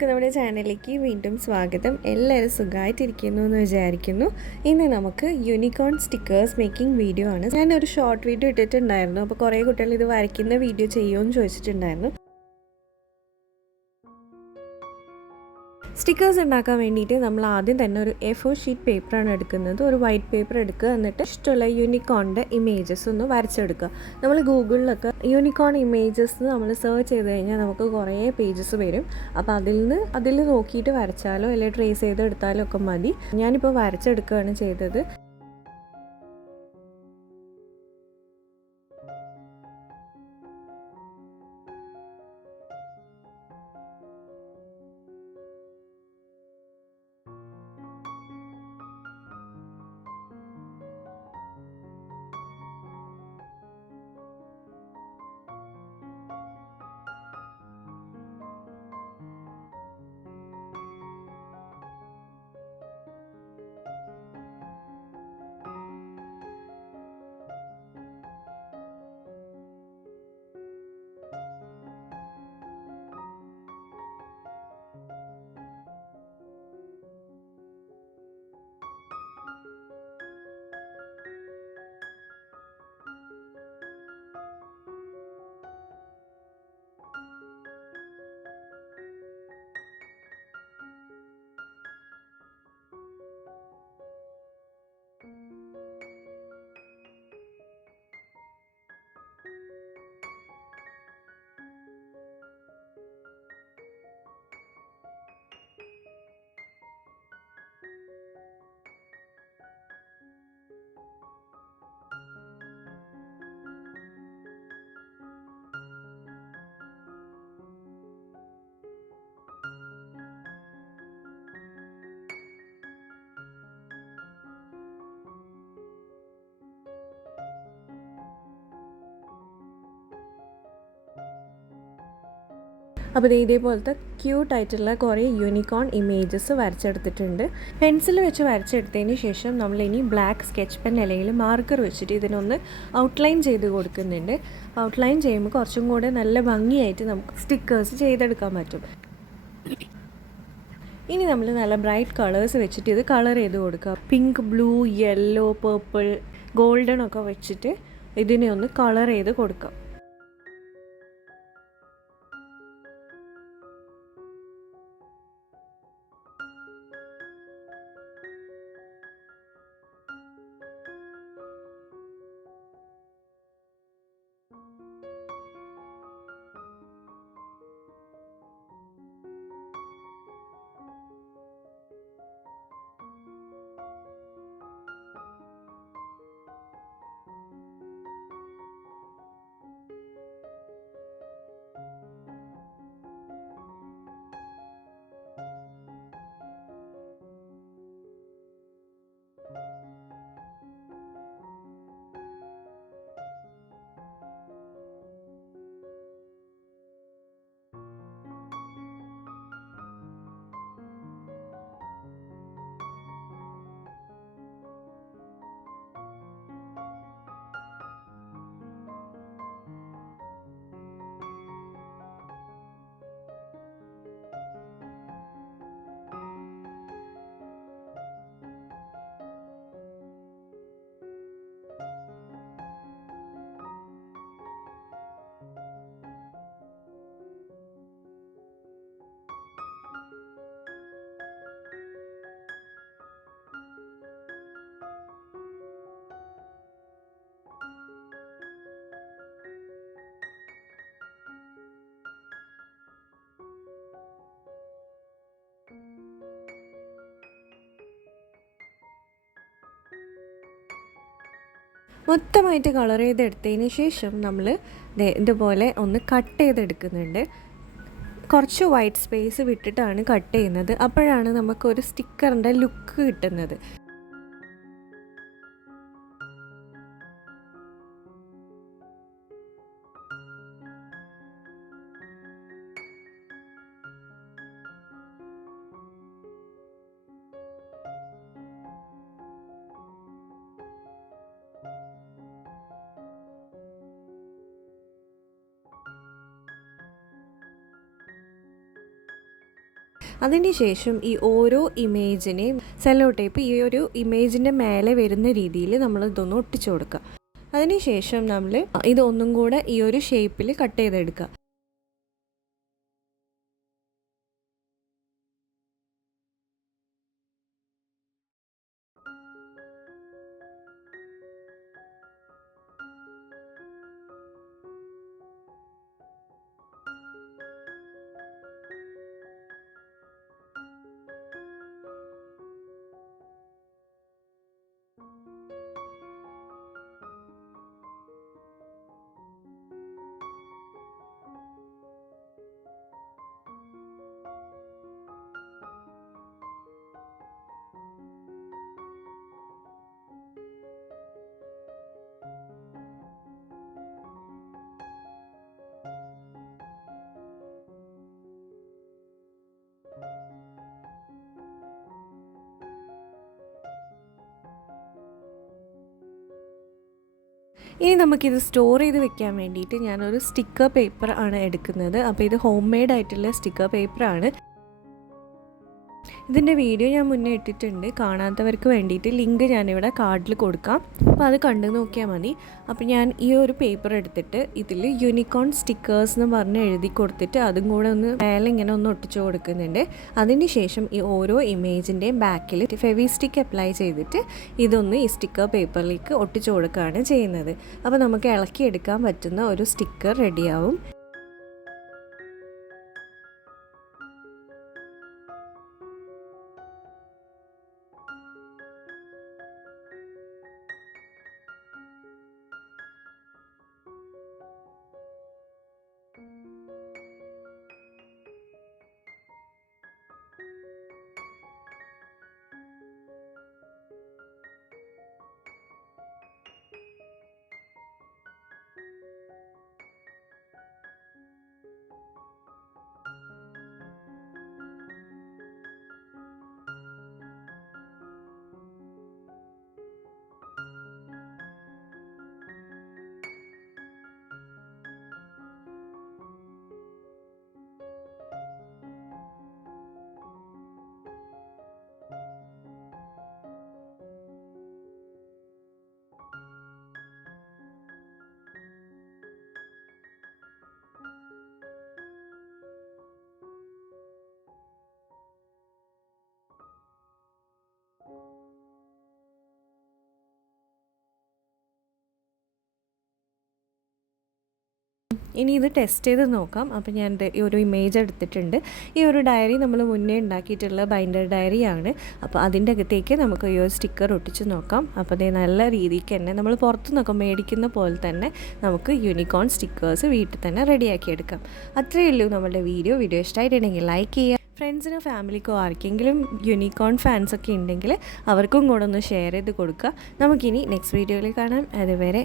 എല്ലാവർക്കും നമ്മുടെ ചാനലിലേക്ക് വീണ്ടും സ്വാഗതം. എല്ലാവരും സുഖമായിട്ടിരിക്കുന്നു എന്ന് വിചാരിക്കുന്നു. ഇന്ന് നമുക്ക് യൂണിക്കോൺ സ്റ്റിക്കേഴ്സ് മേക്കിംഗ് വീഡിയോ ആണ്. ഞാനൊരു ഷോർട്ട് വീഡിയോ ഇട്ടിട്ടുണ്ടായിരുന്നു. അപ്പോൾ കുറേ കുട്ടികൾ ഇത് വരയ്ക്കുന്ന വീഡിയോ ചെയ്യുമെന്ന് ചോദിച്ചിട്ടുണ്ടായിരുന്നു. സ്റ്റിക്കേഴ്സ് ഉണ്ടാക്കാൻ വേണ്ടിയിട്ട് നമ്മൾ ആദ്യം തന്നെ ഒരു A4 ഷീറ്റ് പേപ്പറാണ് എടുക്കുന്നത്. ഒരു വൈറ്റ് പേപ്പർ എടുക്കുക, എന്നിട്ട് ഇഷ്ടമുള്ള യൂണിക്കോണിൻ്റെ ഇമേജസ് ഒന്ന് വരച്ചെടുക്കുക. നമ്മൾ ഗൂഗിളിലൊക്കെ യൂണിക്കോൺ ഇമേജസ് നമ്മൾ സെർച്ച് ചെയ്ത് കഴിഞ്ഞാൽ നമുക്ക് കുറേ പേജസ് വരും. അപ്പോൾ അതിൽ നോക്കിയിട്ട് വരച്ചാലോ അല്ലെങ്കിൽ ട്രേസ് ചെയ്തെടുത്താലോ ഒക്കെ മതി. ഞാനിപ്പോൾ വരച്ചെടുക്കുകയാണ് ചെയ്തത്. അപ്പോൾ ഇതേപോലത്തെ ക്യൂട്ടായിട്ടുള്ള കുറേ യൂണിക്കോൺ ഇമേജസ് വരച്ചെടുത്തിട്ടുണ്ട്. പെൻസിൽ വെച്ച് വരച്ചെടുത്തതിന് ശേഷം നമ്മളിനി ബ്ലാക്ക് സ്കെച്ച് പെൻ അല്ലെങ്കിൽ മാർക്കർ വെച്ചിട്ട് ഇതിനൊന്ന് ഔട്ട്ലൈൻ ചെയ്ത് കൊടുക്കുന്നുണ്ട്. ഔട്ട്ലൈൻ ചെയ്യുമ്പോൾ കുറച്ചും കൂടെ നല്ല ഭംഗിയായിട്ട് നമുക്ക് സ്റ്റിക്കേഴ്സ് ചെയ്തെടുക്കാൻ പറ്റും. ഇനി നമ്മൾ നല്ല ബ്രൈറ്റ് കളേഴ്സ് വെച്ചിട്ട് ഇത് കളർ ചെയ്ത് കൊടുക്കുക. Pink, blue, yellow, purple, golden ഒക്കെ വെച്ചിട്ട് ഇതിനെ ഒന്ന് കളർ ചെയ്ത് കൊടുക്കാം. മൊത്തമായിട്ട് കളർ ചെയ്തെടുത്തതിന് ശേഷം നമ്മൾ ഇതുപോലെ ഒന്ന് കട്ട് ചെയ്തെടുക്കുന്നുണ്ട്. കുറച്ച് വൈറ്റ് സ്പേസ് വിട്ടിട്ടാണ് കട്ട് ചെയ്യുന്നത്. അപ്പോഴാണ് നമുക്കൊരു സ്റ്റിക്കറിൻ്റെ ലുക്ക് കിട്ടുന്നത്. അതിന് ശേഷം ഈ ഓരോ ഇമേജിനെയും സെല്ലോ ടേപ്പ് ഈ ഒരു ഇമേജിൻ്റെ മേലെ വരുന്ന രീതിയിൽ നമ്മൾ ഇതൊന്ന് ഒട്ടിച്ചു കൊടുക്കുക. അതിനുശേഷം നമ്മൾ ഇതൊന്നും കൂടെ ഈ ഒരു ഷേപ്പിൽ കട്ട് ചെയ്തെടുക്കുക. ഇനി നമുക്കിത് സ്റ്റോർ ചെയ്ത് വെക്കാൻ വേണ്ടിയിട്ട് ഞാനൊരു സ്റ്റിക്കർ പേപ്പർ ആണ് എടുക്കുന്നത്. അപ്പോൾ ഇത് ഹോം മെയ്ഡ് ആയിട്ടുള്ള സ്റ്റിക്കർ പേപ്പറാണ്. ഇതിൻ്റെ വീഡിയോ ഞാൻ മുന്നേ ഇട്ടിട്ടുണ്ട്. കാണാത്തവർക്ക് വേണ്ടിയിട്ട് ലിങ്ക് ഞാനിവിടെ കാർഡിൽ കൊടുക്കാം. അപ്പോൾ അത് കണ്ടു നോക്കിയാൽ മതി. അപ്പോൾ ഞാൻ ഈ ഒരു പേപ്പർ എടുത്തിട്ട് ഇതിൽ യൂണിക്കോൺ സ്റ്റിക്കേഴ്സ് എന്ന് പറഞ്ഞ് എഴുതി കൊടുത്തിട്ട് അതും കൂടെ ഒന്ന് മേലെ ഇങ്ങനെ ഒന്ന് ഒട്ടിച്ചു കൊടുക്കുന്നുണ്ട്. അതിന് ശേഷം ഈ ഓരോ ഇമേജിൻ്റെയും ബാക്കിൽ ഫെവിസ്റ്റിക്ക് അപ്ലൈ ചെയ്തിട്ട് ഇതൊന്ന് ഈ സ്റ്റിക്കർ പേപ്പറിലേക്ക് ഒട്ടിച്ചു കൊടുക്കുകയാണ് ചെയ്യുന്നത്. അപ്പോൾ നമുക്ക് ഇളക്കിയെടുക്കാൻ പറ്റുന്ന ഒരു സ്റ്റിക്കർ റെഡിയാവും. ഇനി ഇത് ടെസ്റ്റ് ചെയ്ത് നോക്കാം. അപ്പോൾ ഞാൻ ഈ ഒരു ഇമേജ് എടുത്തിട്ടുണ്ട്. ഈ ഒരു ഡയറി നമ്മൾ മുന്നേ ഉണ്ടാക്കിയിട്ടുള്ള ബൈൻഡർ ഡയറിയാണ്. അപ്പോൾ അതിൻ്റെ അകത്തേക്ക് നമുക്ക് ഈ ഒരു സ്റ്റിക്കർ ഒട്ടിച്ച് നോക്കാം. അപ്പോൾ അത് നല്ല രീതിക്ക് തന്നെ നമ്മൾ പുറത്തുനിന്നൊക്കെ മേടിക്കുന്ന പോലെ തന്നെ നമുക്ക് യൂണിക്കോൺ സ്റ്റിക്കേഴ്സ് വീട്ടിൽ തന്നെ റെഡിയാക്കിയെടുക്കാം. അത്രയേ ഉള്ളൂ നമ്മുടെ വീഡിയോ ഇഷ്ടമായിട്ടുണ്ടെങ്കിൽ ലൈക്ക് ചെയ്യുക. ഫ്രണ്ട്സിനോ ഫാമിലിക്കോ ആർക്കെങ്കിലും യൂണിക്കോൺ ഫാൻസൊക്കെ ഉണ്ടെങ്കിൽ അവർക്കും കൂടെ ഒന്ന് ഷെയർ ചെയ്ത് കൊടുക്കുക. നമുക്കിനി നെക്സ്റ്റ് വീഡിയോയിൽ കാണാം. അതുവരെ